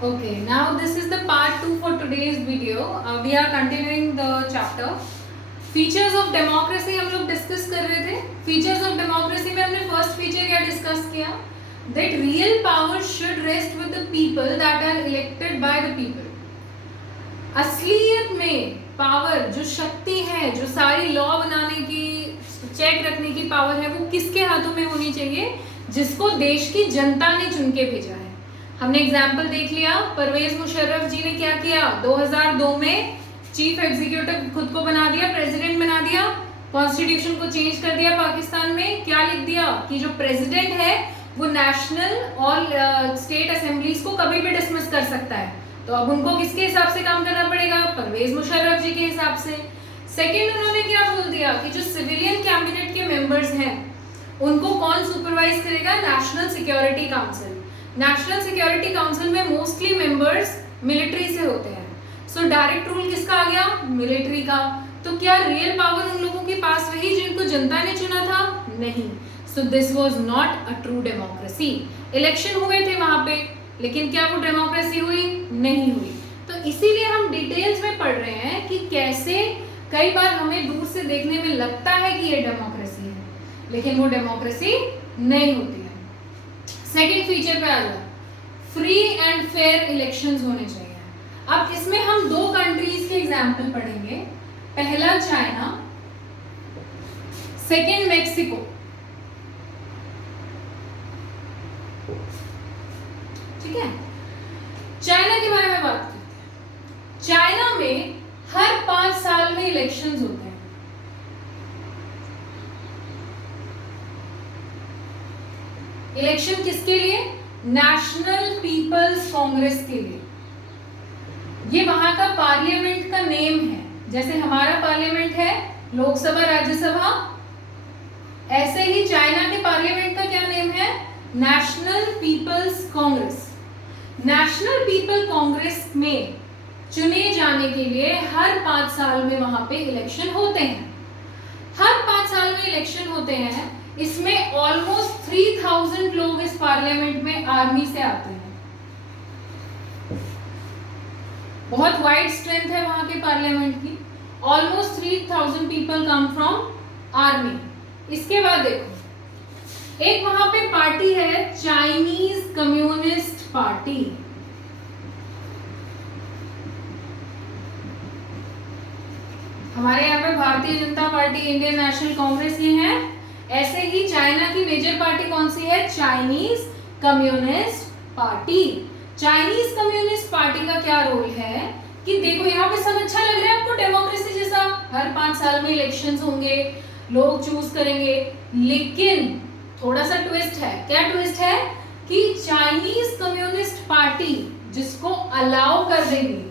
Okay, now this is the part 2 for today's video. We are continuing the chapter. Features of democracy हम लोग discuss कर रहे थे. Features of democracy में हमने फर्स्ट फीचर क्या डिस्कस किया? That real power should rest with the people that are elected by the people. असलियत में पावर, जो शक्ति है, जो सारी लॉ बनाने की, चेक रखने की पावर है, वो किसके हाथों में होनी चाहिए? जिसको देश की जनता ने चुन के भेजा है. हमने एग्जाम्पल देख लिया, परवेज मुशर्रफ जी ने क्या किया? 2002 में चीफ एग्जीक्यूटिव खुद को बना दिया, प्रेसिडेंट बना दिया, कॉन्स्टिट्यूशन को चेंज कर दिया. पाकिस्तान में क्या लिख दिया कि जो प्रेसिडेंट है वो नेशनल और स्टेट असेंबलीज को कभी भी डिसमिस कर सकता है. तो अब उनको किसके हिसाब से काम करना पड़ेगा? परवेज मुशर्रफ जी के हिसाब से. सेकेंड, उन्होंने क्या बोल दिया कि जो सिविलियन कैबिनेट के मेंबर्स हैं उनको कौन सुपरवाइज करेगा? National security council. National security council में मोस्टली मेंबर्स मिलिट्री से होते हैं. सो डायरेक्ट रूल किसका आ गया? मिलिट्री का. तो क्या रियल पावर उन लोगों के पास रही जिनको जनता ने चुना था? नहीं. So this was not a true democracy. Election हुए थे वहां पे, लेकिन क्या वो डेमोक्रेसी हुई? नहीं हुई. तो इसीलिए हम डिटेल्स में पढ़ रहे हैं कि कैसे कई बार हमें दूर से देखने में लगता है कि ये डेमोक्रेसी है, लेकिन वो डेमोक्रेसी नहीं होती है. सेकेंड फीचर पे आ गया, फ्री एंड फेयर इलेक्शंस होने चाहिए. अब इसमें हम दो कंट्रीज के एग्जाम्पल पढ़ेंगे. पहला चाइना, सेकेंड मेक्सिको. ठीक है, चाइना के बारे में बात करते हैं. चाइना में हर 5 साल में इलेक्शंस होते हैं. इलेक्शन किसके लिए? नेशनल पीपल्स कांग्रेस के लिए. ये वहां का पार्लियामेंट का नेम है. जैसे हमारा पार्लियामेंट है लोकसभा, राज्यसभा, ऐसे ही चाइना के पार्लियामेंट का क्या नेम है? National People's Congress. National People Congress में चुने जाने के लिए हर 5 साल में वहां पे इलेक्शन होते हैं. हर 5 साल में इलेक्शन होते हैं. इसमें ऑलमोस्ट 3000 लोग इस पार्लियामेंट में आर्मी से आते हैं. बहुत वाइड स्ट्रेंथ है वहां के पार्लियामेंट की. Almost 3000 people come from army. इसके बाद देखो, एक वहां पे पार्टी है चाइनीज कम्युनिस्ट पार्टी. हमारे यहाँ पे Bharatiya Janata party, Indian national Congress ये है. ऐसे ही चाइना की मेजर पार्टी कौन सी है? Chinese communist party. Chinese communist party का क्या रोल है कि देखो यहाँ पे सब अच्छा लग रहा है आपको, डेमोक्रेसी जैसा, हर 5 साल में इलेक्शंस होंगे, लोग चूज करेंगे, लेकिन थोड़ा सा ट्विस्ट है. क्या ट्विस्ट है? कि चाइनीज कम्युनिस्ट पार्टी जिसको अलाउ कर देगी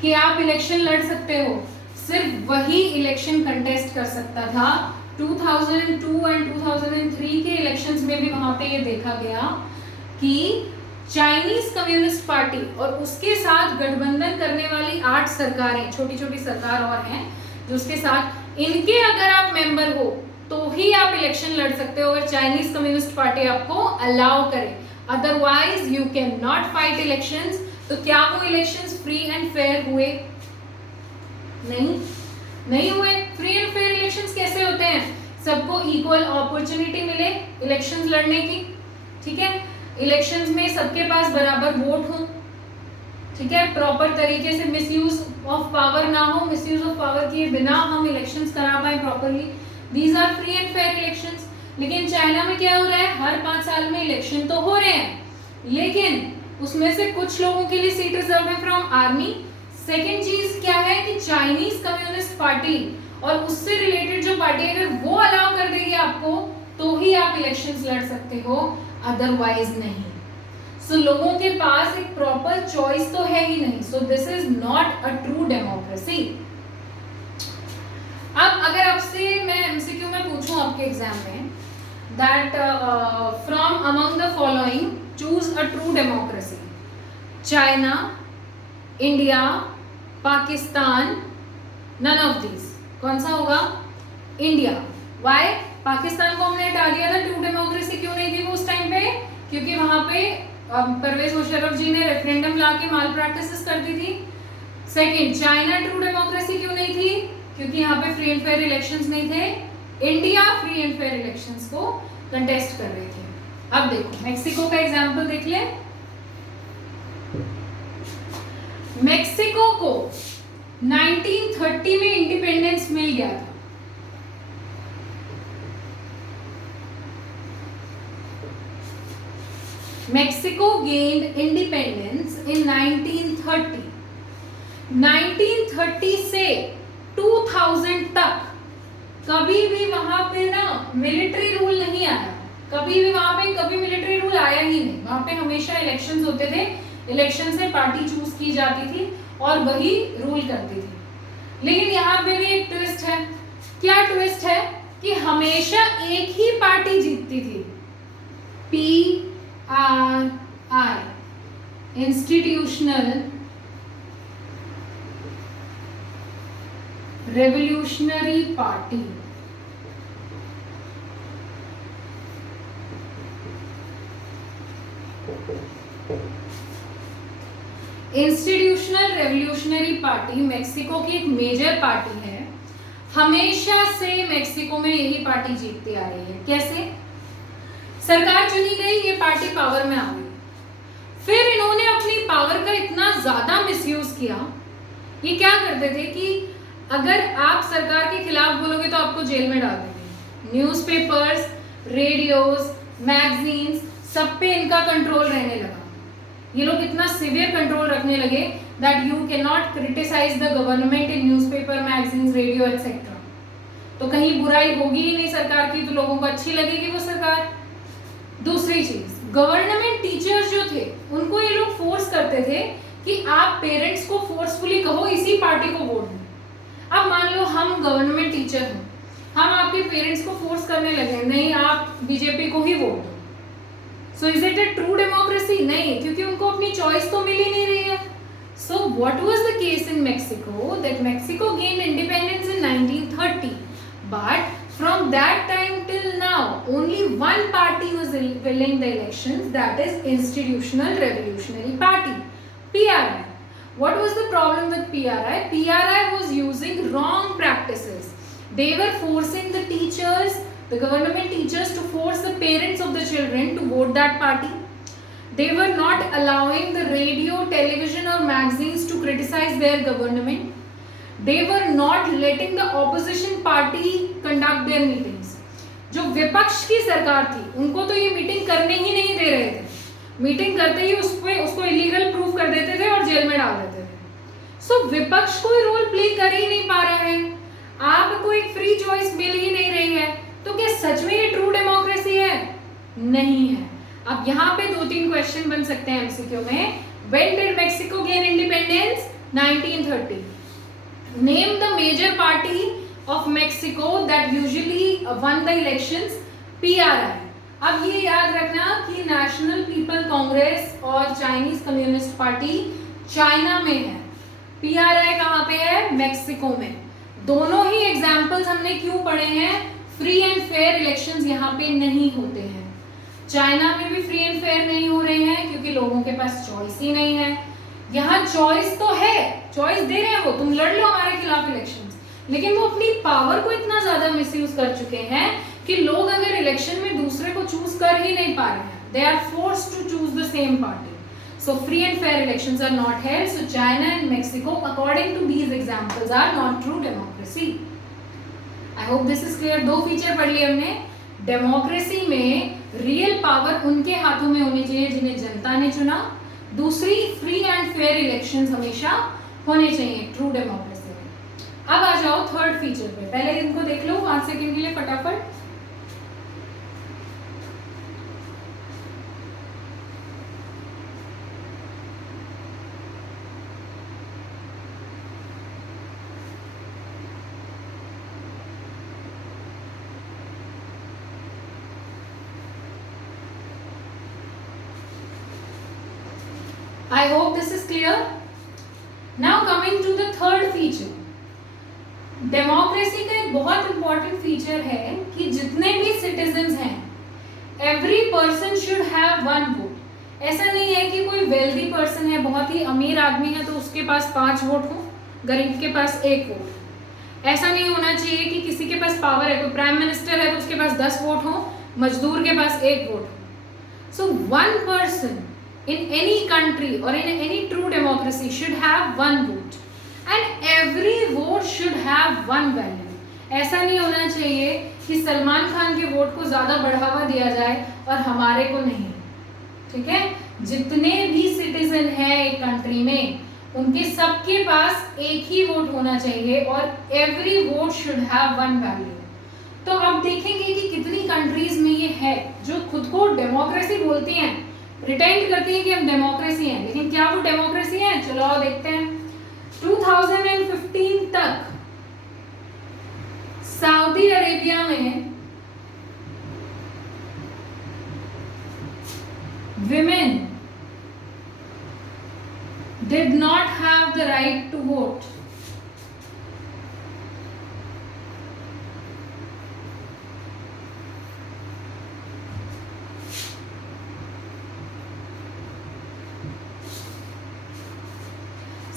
कि आप इलेक्शन लड़ सकते हो, सिर्फ वही इलेक्शन कंटेस्ट कर सकता था. 2002 एंड 2003 के इलेक्शंस में भी वहां पे ये देखा गया कि चाइनीज कम्युनिस्ट पार्टी और उसके साथ गठबंधन करने वाली 8 सरकारें, छोटी छोटी सरकार और हैं जो उसके साथ, इनके अगर आप मेंबर हो तो ही आप इलेक्शन लड़ सकते हो, अगर चाइनीज कम्युनिस्ट पार्टी आपको अलाउ करे. Otherwise you can not fight elections. तो क्या वो इलेक्शंस फ्री एंड फेयर हुए? नहीं हुए. फ्री एंड फेयर इलेक्शंस कैसे होते हैं? सबको इक्वल अपॉर्चुनिटी मिले इलेक्शंस लड़ने की. ठीक है, इलेक्शंस में सबके पास बराबर वोट हो. ठीक है, प्रॉपर तरीके से मिसयूज ऑफ पावर ना हो. मिसयूज ऑफ पावर किए बिना हम इलेक्शंस करा पाए properly. These are free and fair elections. लेकिन चाइना में क्या हो रहा है? हर 5 साल में इलेक्शन तो हो रहे हैं, लेकिन उसमें से कुछ लोगों के लिए सीट रिजर्व है फ्रॉम आर्मी. सेकेंड चीज क्या है कि चाइनीज कम्युनिस्ट पार्टी और उससे रिलेटेड जो पार्टी, अगर वो अलाउ कर देगी आपको तो ही आप इलेक्शंस लड़ सकते हो, अदरवाइज नहीं. सो लोगों के पास एक प्रॉपर चॉइस तो है ही नहीं. So this is not a true democracy. अब अगर आपसे मैं एमसीक्यू में पूछूं आपके एग्जाम में that from among the following choose a true democracy, China, India, Pakistan, none of these, कौन सा होगा? इंडिया. वाई? पाकिस्तान को हमने हटा दिया था. ट्रू डेमोक्रेसी क्यों नहीं थी वो उस टाइम पे? क्योंकि वहां पे परवेज मुशर्रफ जी ने रेफरेंडम ला के माल प्रैक्टिसेस कर दी थी। सेकंड, चाइना ट्रू डेमोक्रेसी क्यों नहीं थी? क्योंकि यहाँ पे फ्री एंड फेयर इलेक्शंस नहीं थे। India free and fair elections को कंटेस्ट कर रहे थे। अब देखो मेक्सिको का एग्जांपल देख ले। मेक्सिको को 1930 में इंडिपेंडेंस मिल गया था। Mexico gained independence in 1930। 1930 से 2000 तक कभी भी वहां पे ना मिलिट्री रूल नहीं आया। कभी भी वहां पे कभी मिलिट्री रूल आया ही नहीं। वहां पे हमेशा इलेक्शंस होते थे, इलेक्शन से पार्टी चूज की जाती थी और वही रूल करती थी। लेकिन यहाँ पे भी एक ट्विस्ट है। क्या ट्विस्ट है? कि हमेशा एक ही पार्टी जीतती थी, PRI, institutional revolutionary party. Institutional revolutionary party Mexico की एक मेजर पार्टी है। हमेशा से मेक्सिको में यही पार्टी जीतती आ रही है। कैसे? सरकार चुनी गई, ये पार्टी पावर में आ गई, फिर इन्होंने अपनी पावर का इतना ज्यादा मिसयूज किया। ये क्या करते थे कि अगर आप सरकार के खिलाफ बोलोगे तो आपको जेल में डाल देंगे। न्यूज़पेपर्स, रेडियोज, मैगजीन्स, सब पे इनका कंट्रोल रहने लगा। ये लोग इतना सिवियर कंट्रोल रखने लगे that you can not criticise the government in newspaper, magazines, radio etcetera. तो कहीं बुराई होगी ही नहीं सरकार की, तो लोगों को अच्छी लगेगी वो सरकार। दूसरी चीज, गवर्नमेंट टीचर्स जो थे उनको ये लोग फोर्स करते थे कि आप पेरेंट्स को फोर्सफुली कहो इसी पार्टी को वोट दें। अब मान लो हम गवर्नमेंट टीचर हैं, हम आपके पेरेंट्स को फोर्स करने लगे नहीं आप बीजेपी को ही वोट दो। So is it a true democracy? नहीं, क्योंकि उनको अपनी चॉइस तो मिल ही नहीं रही है। So what was the case in Mexico? That Mexico gained independence in 1930, but from that time till now only one party was winning the elections, that is Institutional Revolutionary Party, PRI. What was the problem with PRI? PRI was using wrong practices. They were forcing the teachers, the government teachers, to force the parents of the children to vote that party. They were not allowing the radio, television or magazines to criticize their government. They were not letting the opposition party conduct their meetings. जो विपक्ष की सरकार थी उनको तो ये meeting करने ही नहीं दे रहे थे। मीटिंग करते ही उसको इलीगल प्रूव कर देते थे और जेल में डाल देते थे। सो विपक्ष कोई रोल प्ले कर ही नहीं पा रहा है, आपको एक फ्री चॉइस मिल ही नहीं रही है, तो क्या सच में ये ट्रू डेमोक्रेसी है? नहीं है। अब यहाँ पे 2-3 क्वेश्चन बन सकते हैं एमसीक्यू में। When did Mexico gain independence? 1930. Name the major party of Mexico that usually won the elections. PRI. अब ये याद रखना कि नेशनल पीपल कांग्रेस और चाइनीज कम्युनिस्ट पार्टी चाइना में है, PRI कहाँ पे है? मेक्सिको में। दोनों ही एग्जाम्पल्स हमने क्यों पढ़े हैं? फ्री एंड फेयर इलेक्शंस यहाँ पे नहीं होते हैं। चाइना में भी फ्री एंड फेयर नहीं हो रहे हैं क्योंकि लोगों के पास चॉइस ही नहीं है। यहाँ चॉइस तो है, चॉइस दे रहे हो, तुम लड़ लो हमारे खिलाफ इलेक्शंस, लेकिन वो अपनी पावर को इतना ज्यादा मिसयूज कर चुके हैं कि लोग अगर इलेक्शन में दूसरे को चूज कर ही नहीं पा रहे हैं, they are forced to choose the same party. So free and fair elections are not held. So China and Mexico according to these examples are not true democracy. I hope this is clear. 2 feature पढ़ लिए हमने। Democracy में real power उनके हाथों में होनी चाहिए जिन्हें जनता ने चुना। दूसरी, फ्री एंड फेयर इलेक्शंस हमेशा होने चाहिए ट्रू डेमोक्रेसी में। अब आ जाओ थर्ड फीचर पे। पहले इनको देख लो 5 सेकंड के लिए फटाफट। I hope this is clear. Now coming to the third feature. Democracy का एक बहुत इंपॉर्टेंट फीचर है कि जितने भी सिटीजन्स हैं, every person should have one vote. ऐसा नहीं है कि कोई वेल्दी पर्सन है, बहुत ही अमीर आदमी है तो उसके पास 5 वोट हो, गरीब के पास 1 वोट। ऐसा नहीं होना चाहिए कि किसी के पास पावर है, कोई प्राइम मिनिस्टर है तो उसके पास 10 वोट हो, मजदूर के पास 1 वोट हो। So one person in any country or in any true democracy should have 1 vote and every vote should have 1 value। ऐसा नहीं होना चाहिए कि सलमान खान के वोट को ज़्यादा बढ़ावा दिया जाए और हमारे को नहीं। ठीक है, जितने भी सिटीजन हैं एक कंट्री में उनके सबके पास एक ही वोट होना चाहिए और every vote should have 1 value. तो अब देखेंगे कि कितनी कंट्रीज में ये है जो खुद को डेमोक्रेसी बोलती हैं, प्रिटेंड करती है कि हम डेमोक्रेसी हैं, लेकिन क्या वो डेमोक्रेसी है? चलो आओ देखते हैं। 2015 तक सऊदी अरेबिया में women did not have the right to vote।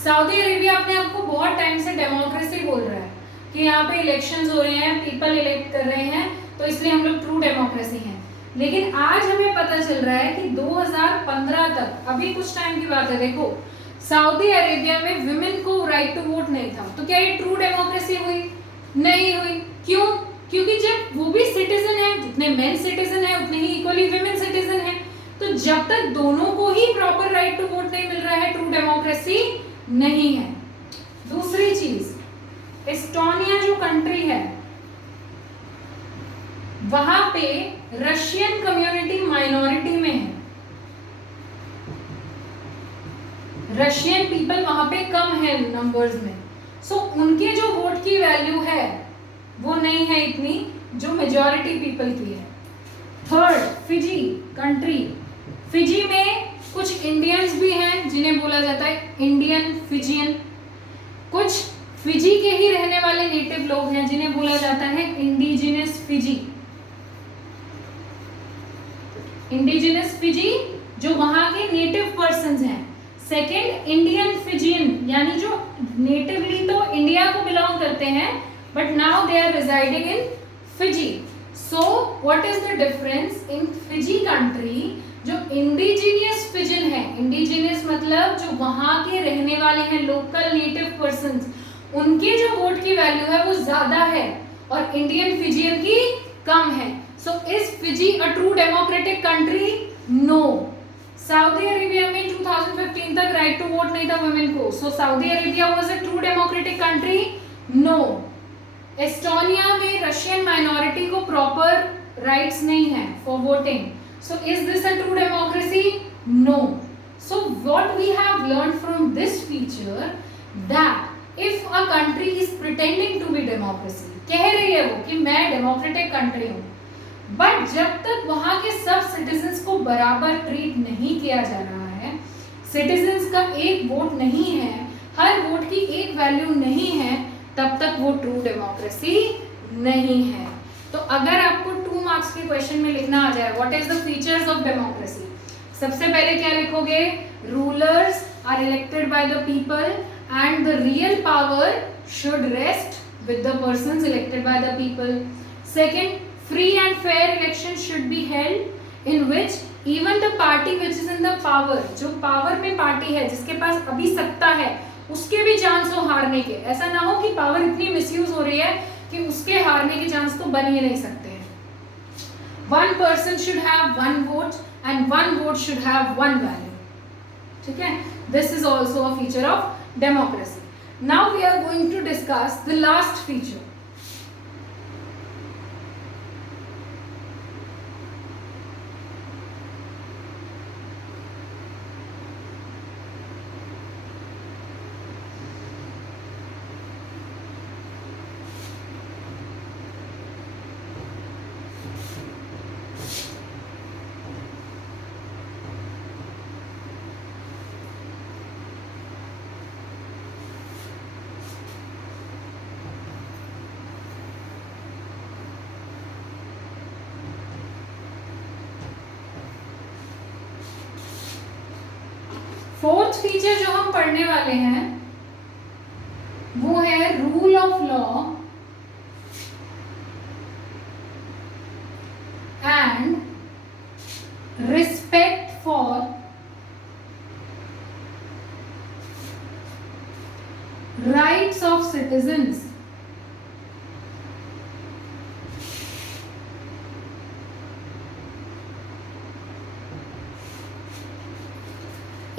Saudi Arabia अपने आप को बहुत टाइम से डेमोक्रेसी बोल रहा है कि यहाँ पे इलेक्शंस हो रहे हैं, पीपल इलेक्ट कर रहे हैं, तो इसलिए हम लोग ट्रू डेमोक्रेसी हैं। लेकिन आज हमें पता चल रहा है कि 2015 तक, अभी कुछ टाइम की बात है, देखो सऊदी अरेबिया में विमेन को राइट टू वोट नहीं था। तो क्या ये ट्रू डेमोक्रेसी हुई? नहीं हुई। क्यों? क्योंकि जब वो भी सिटीजन है, जितने मेन सिटीजन है उतने ही इक्वली विमेन सिटीजन है, तो जब तक दोनों को ही प्रॉपर राइट टू वोट नहीं मिल रहा है, ट्रू डेमोक्रेसी नहीं है। दूसरी चीज, एस्टोनिया जो कंट्री है वहां पे रशियन कम्युनिटी माइनॉरिटी में है, रशियन पीपल वहां पे कम है नंबर्स में। सो उनके जो वोट की वैल्यू है वो नहीं है इतनी जो मेजॉरिटी पीपल की है। थर्ड, फिजी कंट्री, फिजी में कुछ इंडियंस भी हैं जिन्हें बोला जाता है इंडियन फिजियन, कुछ फिजी के ही रहने वाले नेटिव लोग हैं जिन्हें बोला जाता है इंडिजिनस फिजी। इंडिजिनस फिजी जो वहां के नेटिव पर्संस हैं। सेकंड, इंडियन फिजियन, यानी जो नेटिवली तो इंडिया को बिलोंग करते हैं but now they are residing in Fiji. So what is the difference in Fiji country? जो इंडिजिनियस फिजियन है, इंडिजिनियस मतलब जो वहां के रहने वाले हैं, लोकल नेटिव पर्संस, उनके जो वोट की वैल्यू है वो ज्यादा है और इंडियन फिजियन की कम है। So is Fiji a true democratic country? No. Saudi Arabia में 2015 तक राइट टू वोट नहीं था वुमेन को, so Saudi Arabia was a true democratic country? No. Estonia में रशियन माइनॉरिटी को प्रॉपर राइट्स नहीं है for voting, so is this a true democracy? No. So what we have learned from this feature that if a country is pretending to be democracy, कह रही है वो कि मैं डेमोक्रेटिक कंट्री हूँ, बट जब तक वहाँ के सब सिटीजन्स को बराबर ट्रीट नहीं किया जा रहा है, सिटीजन्स का एक वोट नहीं है, हर वोट की एक वैल्यू नहीं है, तब तक वो ट्रू डेमोक्रेसी नहीं है। तो अगर आपको 2 मार्क्स के क्वेश्चन में लिखना आ जाए what is the features of democracy, सबसे पहले क्या लिखोगे? Rulers are elected by the people and the real power should rest with the persons elected by the people. Second, free and fair election should be held in which even the party which is in the power, जो power में party है, जिसके पास अभी सत्ता है, उसके भी chance हो हारने के। ऐसा ना हो कि पावर इतनी मिसयूज हो रही है कि उसके हारने के चांस तो बन ही नहीं सकते हैं। 1 person should have 1 vote and 1 vote should have 1 value। ठीक है, this is also a feature of democracy। Now we are going to discuss the last feature। Fourth feature जो हम पढ़ने वाले हैं वो है rule of law and respect for rights of citizens.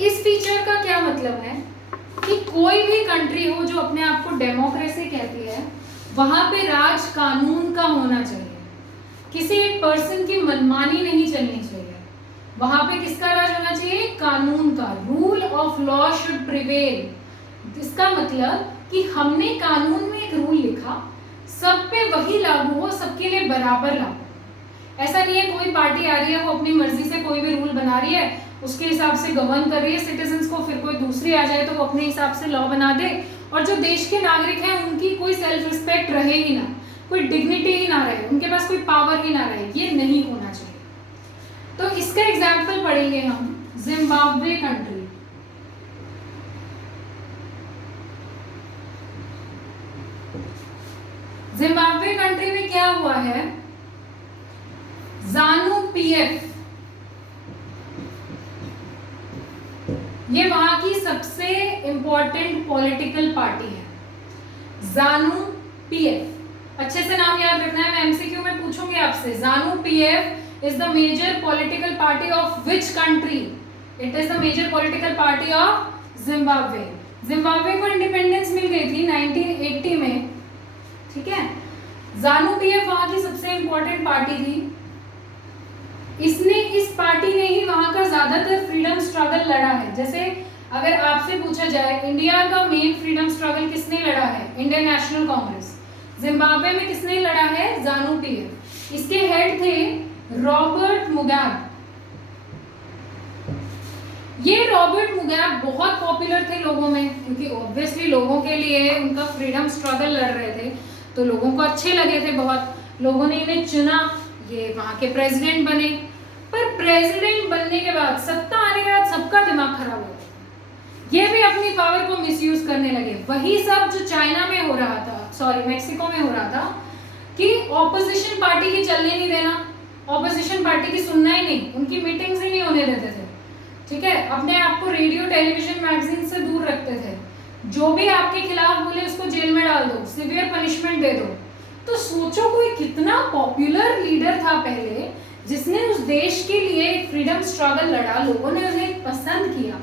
इस फीचर का क्या मतलब है कि कोई भी कंट्री हो जो अपने आप को डेमोक्रेसी कहती है, वहां पे राज कानून का होना चाहिए, किसी एक पर्सन की मनमानी नहीं चलनी चाहिए। वहां पे किसका राज होना चाहिए? कानून का। Rule of law should prevail. इसका मतलब कि हमने कानून में एक रूल लिखा, सब पे वही लागू हो, सबके लिए बराबर लागू। ऐसा नहीं है कोई पार्टी आ रही है, वो अपनी मर्जी से कोई भी रूल बना रही है, उसके हिसाब से गवर्न कर रही है सिटीजन्स को, फिर कोई दूसरी आ जाए तो वो अपने हिसाब से लॉ बना दे, और जो देश के नागरिक हैं उनकी कोई सेल्फ रिस्पेक्ट रहे ही ना, कोई डिग्निटी ही ना रहे, उनके पास कोई पावर ही ना रहे। ये नहीं होना चाहिए। तो इसका एग्जाम्पल पढ़ेंगे हम जिम्बाब्वे कंट्री। जिम्बाब्वे कंट्री में क्या हुआ है? ज़ानू पीएफ, ये वहां की सबसे इंपॉर्टेंट पॉलिटिकल पार्टी है। ज़ानू पीएफ, अच्छे से नाम याद रखना है, मैं एमसीक्यू में पूछूंगी आपसे। ZANU PF is the major political party of which country? It is the major political party of Zimbabwe. Zimbabwe को इंडिपेंडेंस मिल गई थी 1980 में, ठीक है। ज़ानू पीएफ वहां की सबसे इंपॉर्टेंट पार्टी थी। इस पार्टी ने ही वहां का ज्यादातर फ्रीडम स्ट्रगल लड़ा है। जैसे अगर आपसे पूछा जाए इंडिया का मेन फ्रीडम स्ट्रगल किसने लड़ा है? Indian national Congress. जिम्बाब्वे में किसने लड़ा है? ज़ानू पीएफ। इसके हेड थे रॉबर्ट मुगाबे। ये रॉबर्ट मुगाबे बहुत पॉपुलर थे लोगों में, क्योंकि ऑब्वियसली लोगों के लिए उनका फ्रीडम स्ट्रगल लड़ रहे थे, तो लोगों को अच्छे लगे थे बहुत, लोगों ने इन्हें चुना, ये वहां के प्रेसिडेंट बने। पर प्रेसिडेंट बनने के बाद, सत्ता आने के बाद सबका दिमाग खराब हो गया, ये भी अपनी पावर को मिसयूज करने लगे। वही सब जो चाइना में हो रहा था, सॉरी मैक्सिको में हो रहा था, कि ऑपोजिशन पार्टी की चलने नहीं देना, ऑपोजिशन पार्टी की सुनना ही नहीं, उनकी मीटिंग्स ही नहीं होने देते थे, ठीक है। अपने आप को रेडियो टेलीविजन मैगजीन से दूर रखते थे, जो भी आपके खिलाफ बोले उसको जेल में डाल दो, सिवियर पनिशमेंट दे दो। तो सोचो कोई कितना पॉपुलर लीडर था पहले, जिसने उस देश के लिए एक फ्रीडम स्ट्रगल लड़ा, लोगों ने उन्हें पसंद किया,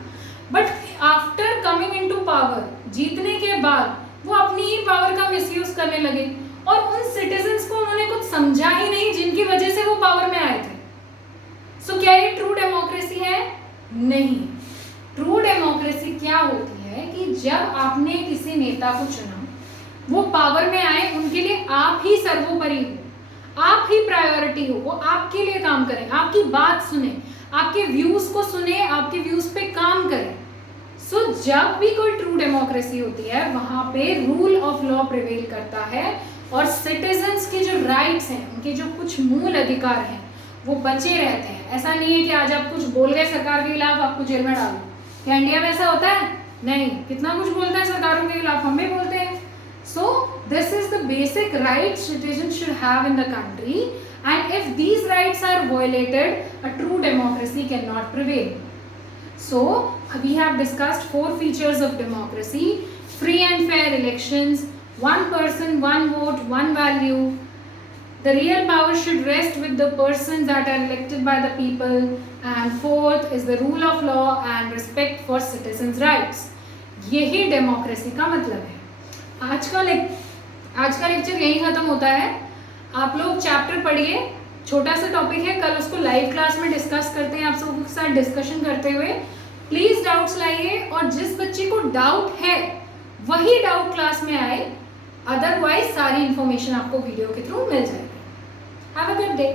but after coming into power, जीतने के बाद वो अपनी ही पावर का मिसयूज करने लगे, और उन सिटीजन्स को उन्होंने कुछ समझा ही नहीं जिनकी वजह से वो पावर में आए थे। सो क्या ये ट्रू डेमोक्रेसी है? नहीं। ट्रू डेमोक्रेसी क्या होती है कि जब आपने किसी नेता को चुना, वो पावर में आए, उनके लिए आप ही सर्वोपरि हो, आप ही प्रायोरिटी हो, वो आपके लिए काम करें, आपकी बात सुने, आपके व्यूज को सुने, आपके व्यूज पे काम करें। सो जब भी कोई ट्रू डेमोक्रेसी होती है, वहां पे रूल ऑफ लॉ प्रिवेल करता है, और सिटीजन्स के जो राइट्स हैं, उनके जो कुछ मूल अधिकार हैं, वो बचे रहते हैं। ऐसा नहीं है कि आज आप कुछ बोल गए सरकार के खिलाफ, आपको जेल में डाल दो। क्या इंडिया में ऐसा होता है? नहीं। कितना कुछ बोलता है सरकारों के खिलाफ, हम भी बोलते हैं। So this is the basic rights citizens should have in the country, and if these rights are violated, a true democracy cannot prevail. So we have discussed 4 features of democracy: free and fair elections, one person, one vote, one value. The real power should rest with the persons that are elected by the people, and fourth is the rule of law and respect for citizens' rights. यही democracy का मतलब है। आज का lecture यही खत्म होता है। आप लोग चैप्टर पढ़िए, छोटा सा टॉपिक है, कल उसको लाइव क्लास में डिस्कस करते हैं, आप सबके साथ डिस्कशन करते हुए। प्लीज डाउट्स लाइए, और जिस बच्चे को डाउट है वही डाउट क्लास में आए, अदरवाइज सारी इंफॉर्मेशन आपको वीडियो के थ्रू मिल जाएगी। Have a good day.